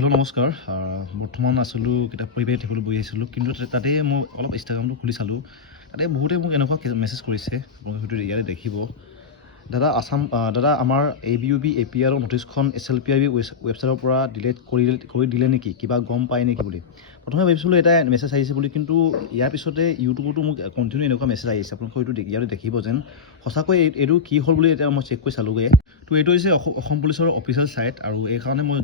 Hello' নমস্কাৰ। বৰ্তমান আছিলোঁ কিতাপ পঢ়ি টেবুল বহি আছিলোঁ, কিন্তু তাতে মই অলপ ইনষ্টাগ্ৰামটো খুলি চালোঁ। তাতে বহুতে মোক এনেকুৱা মেছেজ কৰিছে, আপোনালোকে হয়তো ইয়াতে দেখিব। দাদা আমাৰ ABUB APR নটিচখন SLPIB ৱেবছাইটৰ পৰা ডিলিট কৰি দিলে নেকি, কিবা গম পায় নেকি বুলি। প্ৰথমে ভাবিছিলোঁ এটা মেছেজ আহিছে বুলি, কিন্তু ইয়াৰ পিছতে ইউটিউবতো মোক কণ্টিনিউ এনেকুৱা মেছেজ আহিছে। আপোনালোকে হয়তো ইয়াতে দেখিব যেন সঁচাকৈ এইটো কি হ'ল বুলি এতিয়া মই চেক কৰি চালোঁগৈ। তো এইটো হৈছে অসম পুলিচৰ অফিচিয়েল ছাইট, আৰু এইকাৰণে মই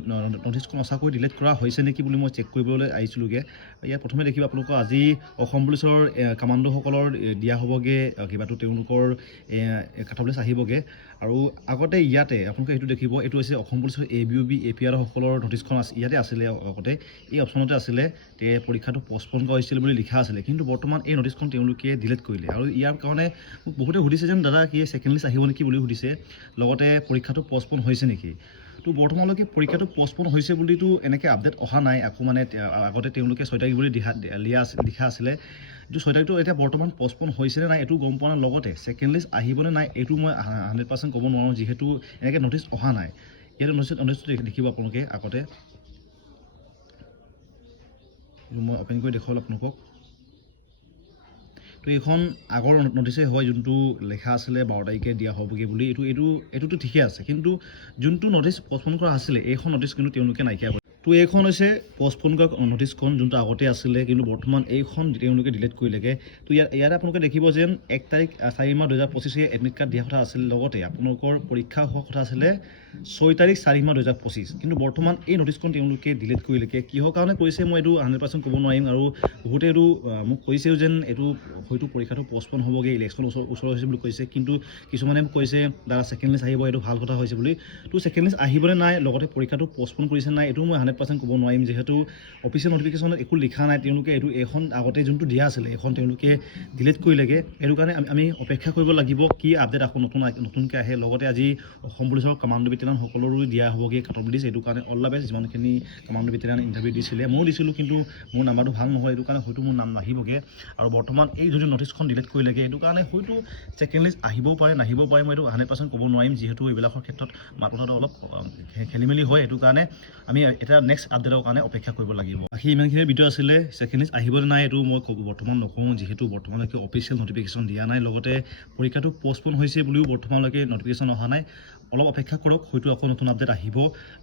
নটিচখন সঁচাকৈ ডিলিট কৰা হৈছে নেকি বুলি মই চেক কৰিবলৈ আহিছিলোঁগৈ। ইয়াত প্ৰথমে দেখিব আপোনালোকৰ আজি অসম পুলিচৰ কামাণ্ডোসকলৰ দিয়া হ'বগৈ, কিবাটো তেওঁলোকৰ কাটঅফ লিষ্ট আহিবগৈ। আৰু আগতে ইয়াতে আপোনালোকে এইটো দেখিব, এইটো হৈছে অসম পুলিচৰ ABUB APR সকলৰ নটিচখন ইয়াতে আছিলে। আগতে এই অপশ্যনতে আছিলে পৰীক্ষাটো পষ্টপন কৰা হৈছিল বুলি লিখা আছিলে, কিন্তু বৰ্তমান এই নটিচখন তেওঁলোকে ডিলিট কৰিলে। আৰু ইয়াৰ কাৰণে মোক বহুতে সুধিছে যেন দাদা কি ছেকেণ্ড লিষ্ট আহিব নেকি বুলি সুধিছে, লগতে পৰীক্ষাটো পষ্টপন হৈছে নেকি। তো বৰ্তমানলৈকে পৰীক্ষাটো পষ্টপন হৈছে বুলিতো এনেকৈ আপডেট অহা নাই। আকৌ মানে আগতে তেওঁলোকে 6 তাৰিখ বুলি লিখা আছিলে, কিন্তু 6 তাৰিখটো এতিয়া বৰ্তমান পষ্টপন হৈছেনে নাই এইটো গম পোৱা নাই। লগতে ছেকেণ্ড লিষ্ট আহিবনে নাই এইটো মই 100% ক'ব নোৱাৰোঁ, যিহেতু এনেকৈ নটিচ অহা নাই। ইয়াতে নটিচটো দেখিব আপোনালোকে। আগতে মই অ'পেন কৰি দেখুৱালোঁ আপোনালোকক। তো এইখন আগৰ নটিচেই হয়, যোনটো লেখা আছিলে 12 তাৰিখে দিয়া হ'বগৈ বুলি। এইটোতো ঠিকে আছে, কিন্তু যোনটো নটিচ পষ্টপন কৰা আছিলে এইখন নটিচ কিন্তু তেওঁলোকে নাইকিয়া কৰে। তো এইখন হৈছে পষ্টপন কৰা নটিচখন, যোনটো আগতে আছিলে, কিন্তু বৰ্তমান এইখন তেওঁলোকে ডিলিট কৰিলেগৈ। তো ইয়াতে আপোনালোকে দেখিব যেন 1 তাৰিখ 4 মাহ 2025 এডমিট কাৰ্ড দিয়া কথা আছিল, লগতে আপোনালোকৰ পৰীক্ষা হোৱা কথা আছিলে 6 তাৰিখ 4 মাহ 2025, কিন্তু বৰ্তমান এই নটিচখন তেওঁলোকে ডিলিট কৰিলেগৈ। কিহৰ কাৰণে কৰিছে মই এইটো 100% ক'ব নোৱাৰিম। আৰু বহুতে এইটো মোক কৈছেও যেন এইটো হয়তো পৰীক্ষাটো পষ্টপন হ'বগৈ, ইলেকশ্যন ওচৰ হৈছে বুলি কৈছে, কিন্তু কিছুমানে কৈছে দাদা ছেকেণ্ড লিষ্ট আহিব, এইটো ভাল কথা হৈছে বুলি। তো ছেকেণ্ড লিষ্ট আহিবনে নাই, লগতে পৰীক্ষাটো পষ্টপন কৰিছে নাই, এইটো মই 100% ক'ব নোৱাৰিম, যিহেতু অফিচিয়েল নটিফিকেশ্যনত একো লিখা নাই। তেওঁলোকে এইখন আগতে যোনটো দিয়া আছিলে এইখন তেওঁলোকে ডিলিট কৰিলেগৈ। সেইটো কাৰণে আমি অপেক্ষা কৰিব লাগিব কি আপডেট আকৌ নতুনকৈ আহে। লগতে আজি অসম পুলিচৰ কামাণ্ডো বেটেলিয়ান সকলোৰো দিয়া হ'বগৈ কাটঅফ লিষ্ট। এইটো কাৰণে অল দ্য বেষ্ট যিমানখিনি কামাণ্ডো বেটেলিয়ান ইণ্টাৰভিউ দিছিলে, ময়ো দিছিলোঁ, কিন্তু মোৰ নাম্বাৰটো ভাল নহয়, এইটো কাৰণে হয়তো মোৰ নাম নাহিবগৈ। আৰু বৰ্তমান এই যদি নটিচখন ডিলিট কৰিলেগৈ, এইটো কাৰণে হয়তো ছেকেণ্ড লিষ্ট আহিবও পাৰে নাহিবও পাৰে, মই এইটো 100% ক'ব নোৱাৰিম, যিহেতু এইবিলাকৰ ক্ষেত্ৰত মাত কথাটো অলপ খেলিমেলি হয়। এইটো কাৰণে আমি এটা নেক্সট আপডেটৰ কাৰণে অপেক্ষা কৰিব লাগিব। বাকী ইমানখিনি ভিডিঅ' আছিলে। ছেকেণ্ড লিষ্ট আহিবনে নাই এইটো মই বৰ্তমান নকওঁ, যিহেতু বৰ্তমানলৈকে অফিচিয়েল নটিফিকেশ্যন দিয়া নাই। লগতে পৰীক্ষাটো পষ্টপন হৈছে বুলিও বৰ্তমানলৈকে নটিফিকেশ্যন অহা নাই। অলপ অপেক্ষা কৰক, হয়তো আকৌ নতুন আপডেট আহিব।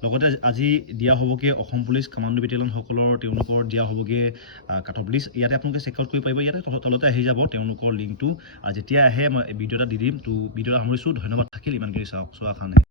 লগতে আজি দিয়া হ'বগৈ অসম পুলিচ কামাণ্ডো বেটেলিয়ানসকলৰ তেওঁলোকৰ দিয়া হ'বগৈ কাটঅফ লিষ্ট। ইয়াতে আপোনালোকে চেকআউট কৰিব পাৰিব, ইয়াতে তলতে আহি যাব তেওঁলোকৰ লিংকটো। যেতিয়া আহে মই ভিডিঅ' এটা দি দিম। তো ভিডিঅ'টা সামৰিছোঁ, ধন্যবাদ থাকিল ইমানখিনি চোৱাৰ কাৰণে।